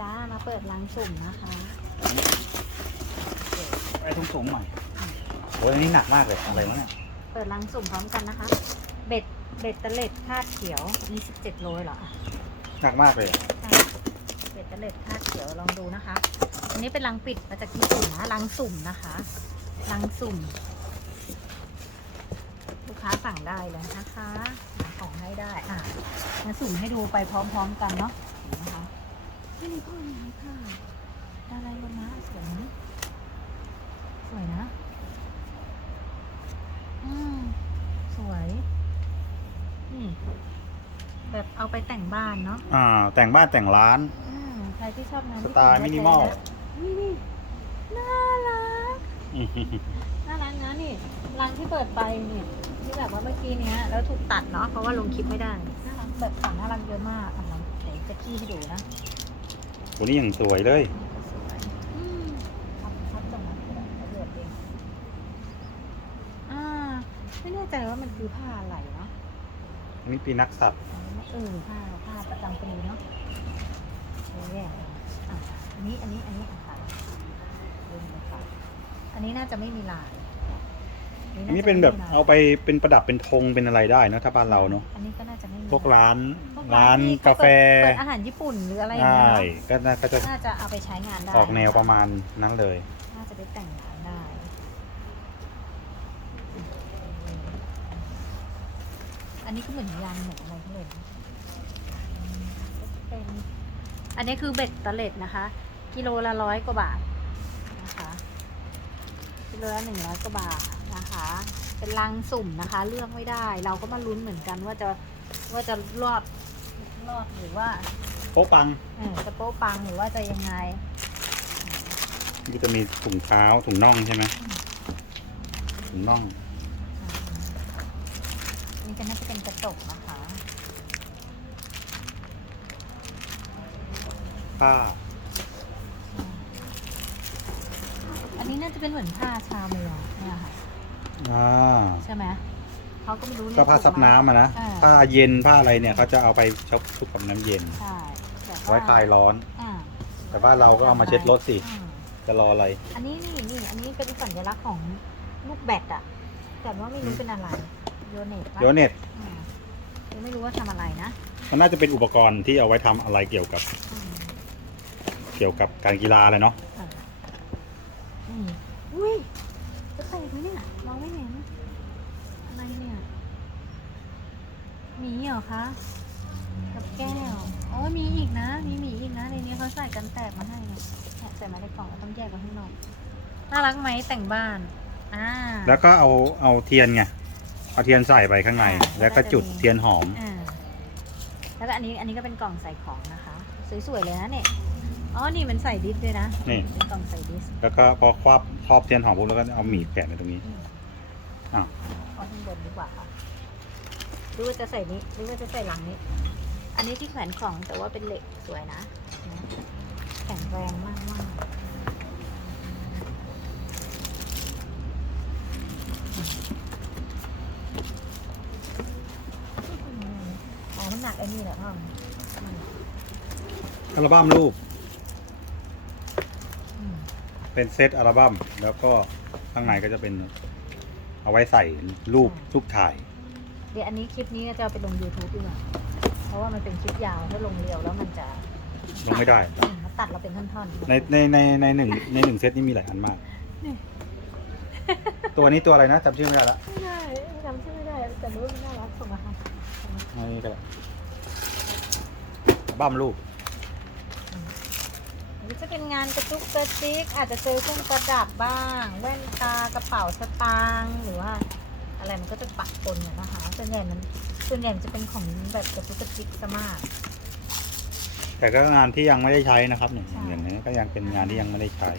จ้า มาเปิดรังสุ่มนะคะ ไอ้ทุ่งสูงหน่อยโอ้ยอันนี้หนักมากเลยอะไรวะเนี่ยเปิดรังสุ่มพร้อมกันนะคะ เบ็ด เบ็ดตะเล็ดคาดเขียวมี17โลเหรอหนักมากเลยใช่เบ็ดตะเล็ดคาดเขียวลองดูนะคะ อันนี้เป็นรังปิดมาจากญี่ปุ่นนะรังสุ่มนะคะรังสุ่ม ลูกค้าสั่งได้เลยนะคะหาของให้ได้ อะมาสุ่มให้ดูไปพร้อม ๆ กันเนาะเห็นนะคะ ไม่มีข้อนี้ค่ะดาราลมาสวยนะสวยนะ อืมสวยนี่แบบเอาไปแต่งบ้านเนาะอ่า แต่งบ้านแต่งร้าน อืมใครที่ชอบงานสไตล์มินิมอลนี่นี่น่ารักอืมน่ารักนะนี่รังที่เปิดไปเนี่ยที่แบบว่าเมื่อกี้เนี้ยแล้วถูกตัดเนาะเพราะว่าลงคลิปไม่ได้น่ารักแบบฝั่งน่ารักเยอะมากอะลองเดี๋ยวจะขี้ให้ดูนะ ตัวนี้อย่างสวยเลย อืมอ่า ไม่แน่ใจว่ามันคือผ้าอะไรเนาะอันนี้ปีนักสัตว์เออผ้าผ้าประจำปีเนาะเออเนี่ยอะอันนี้อันนี้อันนี้อะค่ะเดินไปค่ะอันนี้น่าจะไม่มีลาย อันนี้เป็นแบบเอาไปเป็นประดับเป็นธงเป็นอะไรได้เนอะถ้าบ้านเราเนาะอันนี้ก็น่าจะไม่มีพวกร้านพวกร้านที่เขกาแฟเปิดเปิดอาหารญี่ปุ่นหรืออะไรอย่างใช่เงี้ยเนอะก็น่าก็จะน่าจะเอาไปใช้งานได้ออกแนวประมาณนั้นเลย น่าจะได้แต่งร้านได้ อันนี้ก็เหมือนยางเหมือนอะไรที่เลยนะเป็นอันนี้คือเบ็ดตะเล็ดนะคะ กิโลละร้อยกว่าบาทนะคะ กิโลละหนึ่งร้อยกว่าบาท นะคะ เป็นลังสุ่มนะคะ เลือกไม่ได้ เราก็มาลุ้นเหมือนกันว่าจะว่าจะรอดรอดหรือว่าโป๊ะปังเออจะโป๊ะปังหรือว่าจะยังไงก็จะมีถุงเท้าถุงน่องใช่ไหมถุงน่องนี่ก็น่าจะเป็นกระจกนะคะผ้าอันนี้น่าจะเป็นเหมือนผ้าชาเมืองเนี่ยค่ะ อ่าใช่ไหมเขาก็ไม่รู้ก็ผ้าซับน้ำอะนะอ่า ผ้าเย็นผ้าอะไรเนี่ยเขาจะเอาไปชบชุบกับน้ำเย็น ใช่แต่ไว้คลายร้อน อ่าแต่บ้านเราก็เอามาเช็ดรถสิ อืมจะรออะไร อันนี้นี่นี่อันนี้เป็นสัญลักษณ์ของลูกแบตอะแต่ว่าไม่รู้เป็นอะไรโยเนตปะโยเน็ตอืมยังไม่รู้ว่าทำอะไรนะมันน่าจะเป็นอุปกรณ์ที่เอาไว้ทำอะไรเกี่ยวกับอืมเกี่ยวกับการกีฬาเลยเนาะอ่านี่อุ้ยจะ แตกไหมเนี่ยมองไม่เห็น อะไรเนี่ยหมีเหรอคะ กับแก้วอ๋อมีอีกนะ มีหมีอีกนะ ในนี้เขาใส่กันแตกมาให้เนี่ยเนี่ยใส่มาในกล่องแล้วต้องแยกกันข้างนอก น่ารักไหมแต่งบ้าน อ่า แล้วก็เอาเอาเทียนไง เอาเทียนใส่ไปข้างในอ่าแล้วก็จุดแล้วก็จะมีเทียนหอม อ่า แล้วก็อันนี้อันนี้ก็เป็นกล่องใส่ของนะคะ สวยๆเลยนะเนี่ย อ๋อ นี่มันใส่ดิสด้วยนะนี่ เป็นกล่องใส่ดิสแล้วก็พอครอบครอบเทียนหอมปุ๊บแล้วก็เอาหมีบแขวนไว้ตรงนี้อืมอ้าว เอาข้างบนดีกว่าค่ะหรือว่าจะใส่นี้หรือว่าจะใส่หลังนี้ อันนี้ที่แขวนของแต่ว่าเป็นเหล็กสวยนะนะแข็งแรงมากมากอ๋อมันหนักไอ้นี่แหละพ่ออืมอัลบั้มรูปอืม เป็นเซตอัลบั้มแล้วก็ข้างในก็จะเป็นเอาไว้ใส่รูปรูปถ่าย เดี๋ยวอันนี้คลิปนี้จะเอาไปลง YouTube ดีกว่าเพราะว่ามันเป็นคลิปยาวถ้าลงเรียวแล้วมันจะลงไม่ได้ อืมมันตัดเราเป็นท่อนๆในในในในหนึ่งในหนึ่งเซตนี่มีหลายอันมาก ตัวนี้ตัวอะไรนะจำชื่อไม่ได้ละไม่ได้จำชื่อไม่ได้แต่รู้ว่ามันน่ารักส่งมาค่ะอันนี้ก็ได้อัลบั้มรูปหรือ จะเป็นงานกระจุกกระจิกอาจจะเจอเครื่องประดับบ้างแว่นตากระเป๋าสตางค์หรือว่า อะไรมันก็จะปะปนอะนะคะส่วนใหญ่มันส่วนใหญ่มันจะเป็นของแบบกระจุกกระจิกซะมาก แต่ก็งานที่ยังไม่ได้ใช้นะครับเนี่ยใช่ อย่างนี้ก็ยังเป็นงานที่ยังไม่ได้ใช้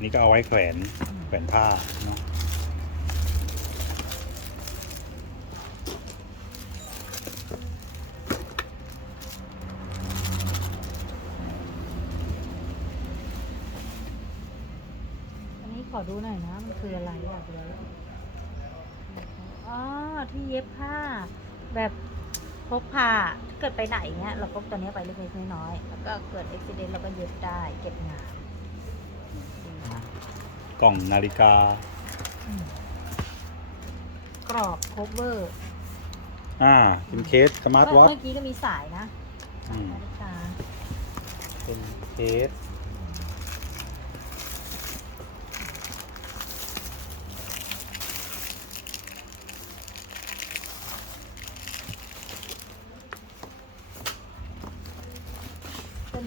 นี่ก็เอาไว้แขวนแขวนผ้าเนาะ ขอดูหน่อยนะ มันคืออะไรอยากรู้อ๋อที่เย็บผ้า แบบพกพาเกิดไปไหนเงี้ยเราก็ตัวเนี้ยไปเล็กๆน้อยๆแล้วก็เกิดอุบิเหตุเราก็เย็บได้เก็บงานดีค่ะกล่องนาฬิกาอืมกรอบโคเวอร์อ่าเป็นเคสสมาร์ทวอทเมื่อกี้ก็มีสายนะอืมนาฬิกาเป็นเคส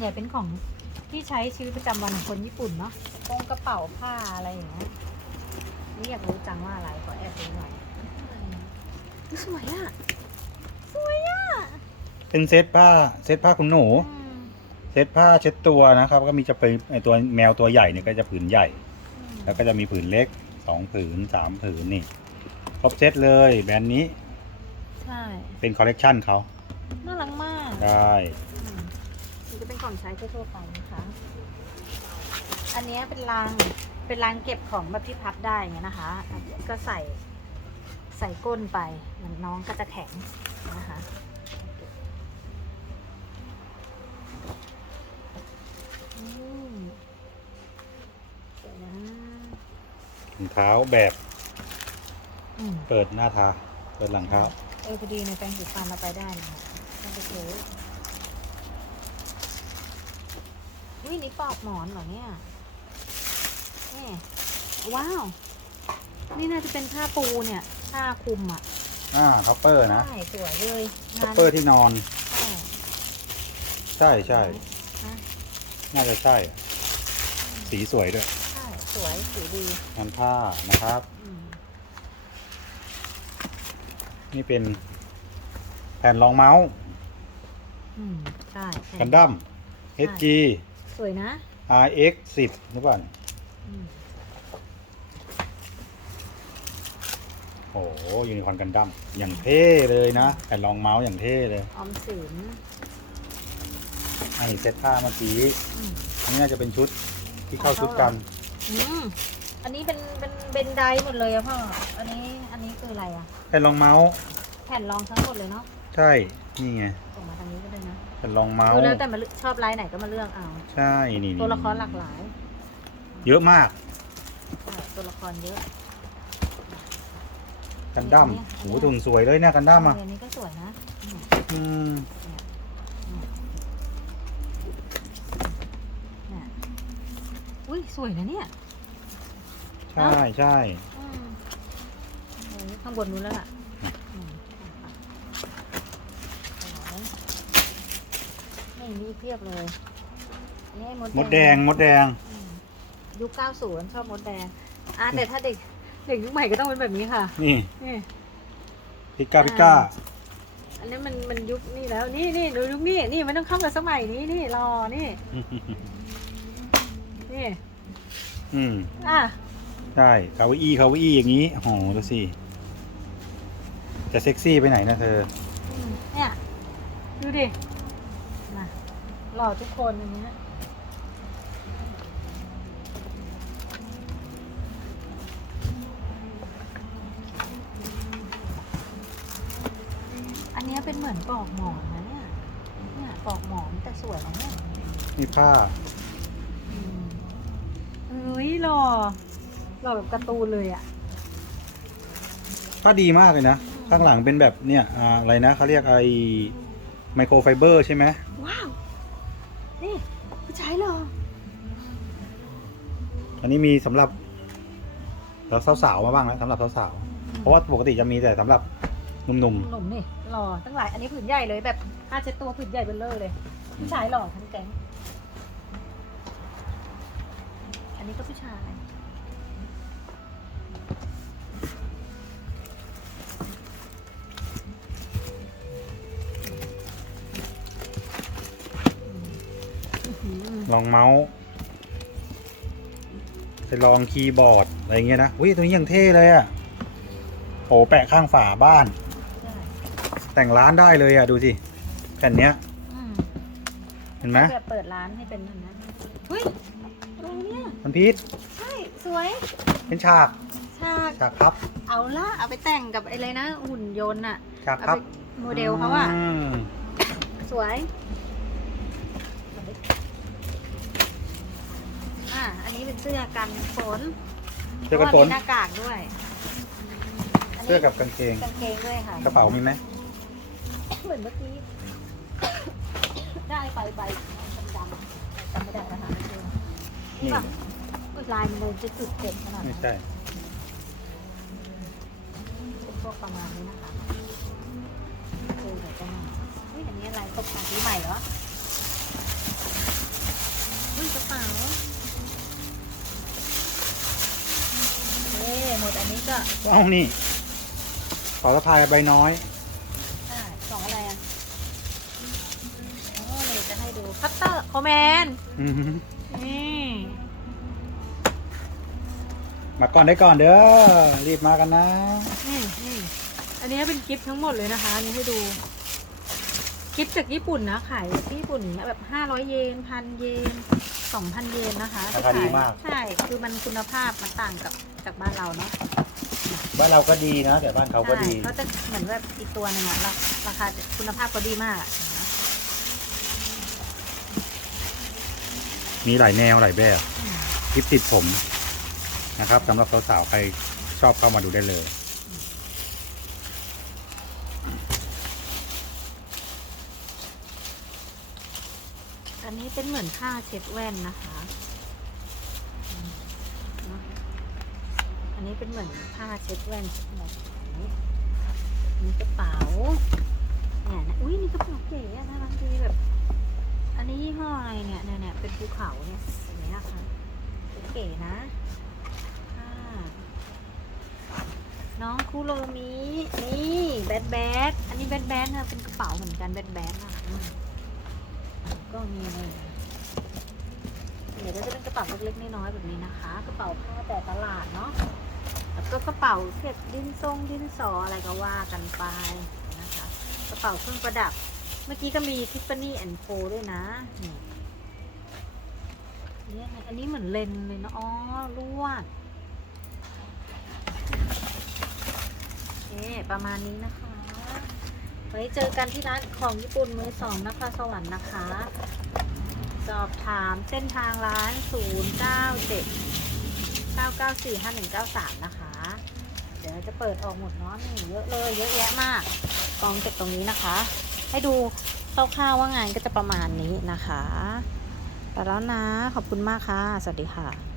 หญ่เป็นของที่ใช้ชีวิตประจำวันของคนญี่ปุ่นเนาะกระโปรงกระเป๋าผ้าอะไรอย่างเงี้ยนี่อยากรู้จังว่าอะไรขอแอบดูหน่อยอุ๊ยสวยอะสวยอะเป็นเซตผ้าเซตผ้าคุณหนู อืมเซตผ้าเช็ดตัวนะครับ ก็มีจะเป็นไอตัวแมวตัวใหญ่เนี่ยก็จะผืนใหญ่ อืมแล้วก็จะมีผืนเล็กสองผืนสามผืนนี่ครบเซตเลยแบรนด์นี้ใช่ เป็นคอลเลกชันเขาน่ารักมาก ได้อืมนี่ก็เป็น ของใช้ทั่วๆไปนะคะ อันเนี้ยเป็นรางเป็นรางเก็บของแบบที่พับได้อย่างเงี้ยนะคะอันนี้ก็ใส่ใส่ก้นไปเหมือนน้องก็จะแข็งนะคะอืมสวยนะรองเท้าแบบอืมเปิดหน้าเท้าเปิดหลังเท้า เออพอดีในแปรงสีฟันเราไปได้นะคะต้องไปซื้อ วินี่ปลอกหมอนเหรอเนี่ยนี่ว้าว นี่น่าจะเป็นผ้าปูเนี่ย ผ้าคลุมอะอ่าท็อปเปอร์นะใช่สวยเลยท็อปงานเปอร์ที่นอน ใช่ใช่ใช่ฮะน่าจะใช่ สีสวยด้วยใช่สวยสีดีงานผ้านะครับ อืมนี่เป็นแผ่นรองเมาส์อืมใช่กันดั้ม HG สวยนะ RX 10หรือเปล่าอืมโอ้โหยูนิคอร์นกันดั้มอย่างเท่เลยนะแผ่นรองเมาส์อย่างเท่เลยออมสินอันนี้เซ็ตผ้าเมื่อกี้อืมอันนี้น่าจะเป็นชุดที่เข้าชุดกัน อืมอันนี้เป็นเป็นเบนไดหมดเลยอะพ่อ อันนี้อันนี้คืออะไรอะแผ่นรองเมาส์แผ่นรองทั้งหมดเลยเนาะ ใช่ นี่ไง ส่งมาทางนี้ก็ได้ นะแผ่นรองเมาดูส์แล้วแต่มาเลือกชอบลายไหนก็มาเลือกเอา ใช่นี่ตัวละครหลากหลายเยอะมากใช่ตัวละครเยอะกันดั้มเนี่ยโอ้โหตุนสวยเลยเนี่ยกันดั้มอะอันนี้ก็สวยนะอืมอืมเนี่ยเนี่ยอุ้ยสวยนะเนี่ยใช่ใช่อืมโอ้ยข้างบนนู้นแล้วล่ะอืม นี่มีเพียบเลยนี่มดแดงมดแดงอืมยุค90ชอบมดแดงอะแต่ถ้าเด็กเด็กยุคใหม่ก็ต้องเป็นแบบนี้ค่ะ นี่นี่พิก้าพิก้า อันนี้มันมันยุคนี่แล้ว นี่นี่ดูยุคนี้นี่มันต้องเข้ากับสมัยนี้นี่รอนี่ นี่ อืมอะใช่คาวาอี้คาวาอี้อย่างนี้โอ้โหดูสิจะเซ็กซี่ไปไหนนะเธออืมเนี่ย ดูดินะ หล่อทุกคนอย่างเงี้ยอันเนี้ยเป็นเหมือนปลอกหมอนนะเนี่ย เนี่ยปลอกหมอนแต่สวยนะเนี่ยนี่ผ้าอืมเฮ้ยหล่อหล่อแบบการ์ตูนเลยอะผ้าดีมากเลยนะ ข้างหลังเป็นแบบเนี่ยอ่าอะไรนะเขาเรียกไอไมโครไฟเบอร์ใช่ไหมว้าว นี่ผู้ชายหล่ออันนี้มีสำหรับแล้วสาวๆมาบ้างแล้วสำหรับสาวๆเพราะว่าปกติจะมีแต่สำหรับหนุ่มหนุ่มนี่หล่อตั้งหลายอันนี้ผืนใหญ่เลยแบบผ้าเช็ดตัวผืนใหญ่เบลเลอร์เลย ผู้ชายหล่อทั้งแก๊งอันนี้ก็ผู้ชาย ลองเมาส์ไปลองคีย์บอร์ด อะไรเงี้ยนะอุ้ยตัวนี้ยังเท่เลยอะ่ะโอ้แปะข้างฝาบ้านใช่แต่งร้านได้เลยอะ่ะ ดูสิแผ่นเนี้ย อืมเห็นไหมแบบเปิดร้านให้เป็นแบบนั้นเฮ้ยอะไรเนี่ย มันพีชใช่ สวย เป็นฉากใช่ถ้าฉากพับเอาละเอาไปแต่งกับไอ้เลยนะ หุ่นยนต์อะฉากเอาพับไปโมเดลเขาอะมสวย อะ อั นนี้เป็นเสื้อกันฝนเสื้อกันฝนพราะว่ามีหน้ากากด้วยนนี้เสื้อกับกางเกง กางเกงด้วยค่ะ กระเป๋ามีไหมเหมือนเมื่อกี้ ได้ไปใบดำๆจำไม่ได้นะคะกางเกงนี่นี่ป่ะอุ๊ยลายมันเลยจะจุดเด่นขนาดไม่นั้นใช่ เป็นพวกประมาณนี้นะคะเออเดี๋ยวจะมาอุ้ยอันนี้อะไรตกแต่งปีใหม่เหรออุ้ยกระเป๋าเอ๊ หมดอันนี้ก็เอ้านี่ขอสะพายใบน้อยอ่าสองอะไรอะโอ้เลยจะให้ดูคัตเตอร์คอมแมนอือหือนี่มาก่อนได้ก่อนเด้อ รีบมากันนะ นี่นี่อันนี้เป็นกิฟต์ทั้งหมดเลยนะคะอันนี้ให้ดู กิฟต์จากญี่ปุ่นนะขายที่ญี่ปุ่นแบบห้าร้อยเยนพันเยน สองพันเยนนะคะราคาดีมาก ใช่ คือมันคุณภาพมันต่างกับจากบ้านเราเนาะบ้านเราก็ดีนะ แต่บ้านเขาก็ดี ใช่เขาจะเหมือนแบบอีกตัวหนึงอะราราคาคุณภาพก็ดีมากอะเห็นไหมมีหลายแนวหลายแบบคลิปติดผมนะครับสำหรับสาวๆใครชอบเข้ามาดูได้เลย อันนี้ เป็นเหมือนผ้าเช็ดแว่นนะคะ อันนี้เป็นเหมือนผ้าเช็ดแว่นแบบนี้มีกระเป๋าเนี่ยนะอุ้ยนี่กระเป๋าเก๋อะน่ารักดีแบบ อันนี้ยี่ห้ออะไรเนี่ยเนี่ยเนี่ยเป็นภูเขาเนี่ยอย่างเงี้ยค่ะเก๋นะอ่าน้องคุโรมินี่แบดแบดอันนี้แบดแบดนะเป็นกระเป๋าเหมือนกันแบดแบดอะ ก็มีเลยเดี๋ยวก็จะเป็นกระเป๋าเล็กๆน้อยๆแบบนี้นะคะ กระเป๋าผ้าแต่ตลาดเนาะแล้วก็กระเป๋าเก็บดินทรงดินสออะไรก็ว่ากันไปนะคะ กระเป๋าเครื่องประดับ เมื่อกี้ก็มีทิฟฟานี่แอนโฟด้วยนะนี่อันนี้เหมือนเลนเลยนะอ๋อลวดโอเคประมาณนี้นะคะ ไว้เจอกันที่ร้านของญี่ปุ่นมือสองนครสวรรค์นะคะ สอบถามเส้นทางร้าน 0 9 7 9 9 4 5 1 9 3 นะคะ เดี๋ยวจะเปิดออกหมดเนาะนี่เยอะเลยเยอะแยะมากกองเก็บตรงนี้นะคะ ให้ดูคร่าวๆว่างานก็จะประมาณนี้นะคะ ไปแล้วนะ ขอบคุณมากค่ะ สวัสดีค่ะ